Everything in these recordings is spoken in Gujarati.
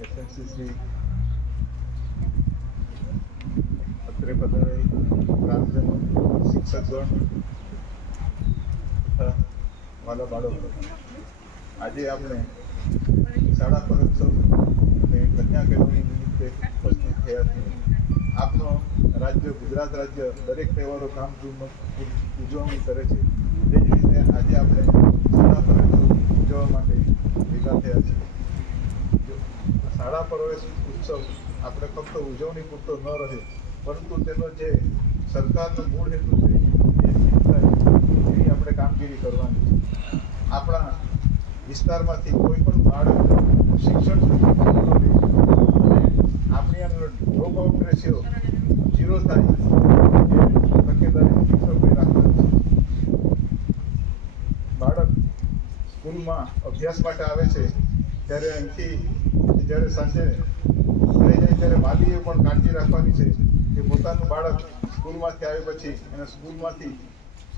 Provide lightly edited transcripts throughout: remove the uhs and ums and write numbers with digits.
એસએનસીસી અત્રે પધારેલ ગ્રામજનો, શિક્ષકગણ તથા વાલા બાળકો, આજે આપણે શાળા પરોત્સવ અને કન્યા કેળવણી નિમિત્તે ઉપસ્થિત થયા છીએ. આપનો રાજ્ય ગુજરાત રાજ્ય દરેક તહેવારો ધામધૂમ ઉજવણી કરે છે. તે જ રીતે આજે આપણે શાળા પરોત્સવ ઉજવવા માટે ભેગા થયા છીએ. શાળા પ્રવેશ ઉત્સવ આપણે ફક્ત ઉજવણી પૂરતો ન રહે, પરંતુ તેનો જે સરકારનો મૂળ હેતુ છે એ સિદ્ધ થાય એવી આપણે કામગીરી કરવાની. આપણા વિસ્તારમાંથી કોઈ પણ બાળક શિક્ષણ સુધી પહોંચી ન રહે અને આપણી અંદર ડ્રોપ આઉટ રેશિયો 0 થાય એ તકેદારી શિક્ષકોએ રાખવાની છે. બાળક સ્કૂલમાં અભ્યાસ માટે આવે છે ત્યારે અહીંથી જ્યારે સાંજે ઘરે જાય ત્યારે વાલીએ પણ કાળજી રાખવાની છે કે પોતાનું બાળક સ્કૂલમાંથી આવે પછી એને સ્કૂલમાંથી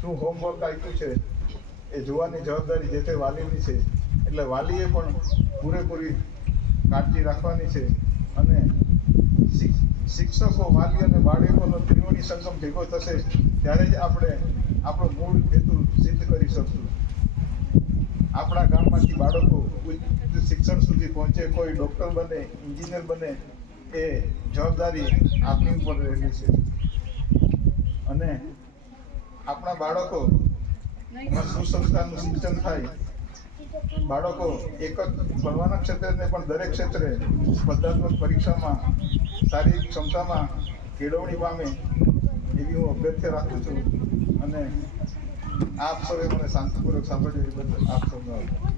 શું હોમવર્ક આપ્યું છે એ જોવાની જવાબદારી જે તે વાલીની છે. એટલે વાલીએ પણ પૂરેપૂરી કાળજી રાખવાની છે અને શિક્ષકો, વાલી અને બાળકોનો ત્રિવેણી સંગમ ભેગો થશે ત્યારે જ આપણે આપણો મૂળ હેતુ સિદ્ધ કરી શકશું. આપણા ગામમાંથી બાળકો ઉચ્ચ શિક્ષણ સુધી પહોંચે, કોઈ ડૉક્ટર બને, એન્જિનિયર બને, એ જવાબદારી આપણી ઉપર રહેલી છે. અને આપણા બાળકોમાં સુસંસ્કારનું સિંચન થાય. બાળકો એક જ ભણવાના ક્ષેત્રે પણ દરેક ક્ષેત્રે સ્પર્ધાત્મક પરીક્ષામાં શારીરિક ક્ષમતામાં કેળવણી પામે એવી હું અભ્યર્થના રાખું છું. અને આપ સૌએ મને શાંતિપૂર્વક સાંભળ્યું એ બદલ આપ સૌનો આભાર.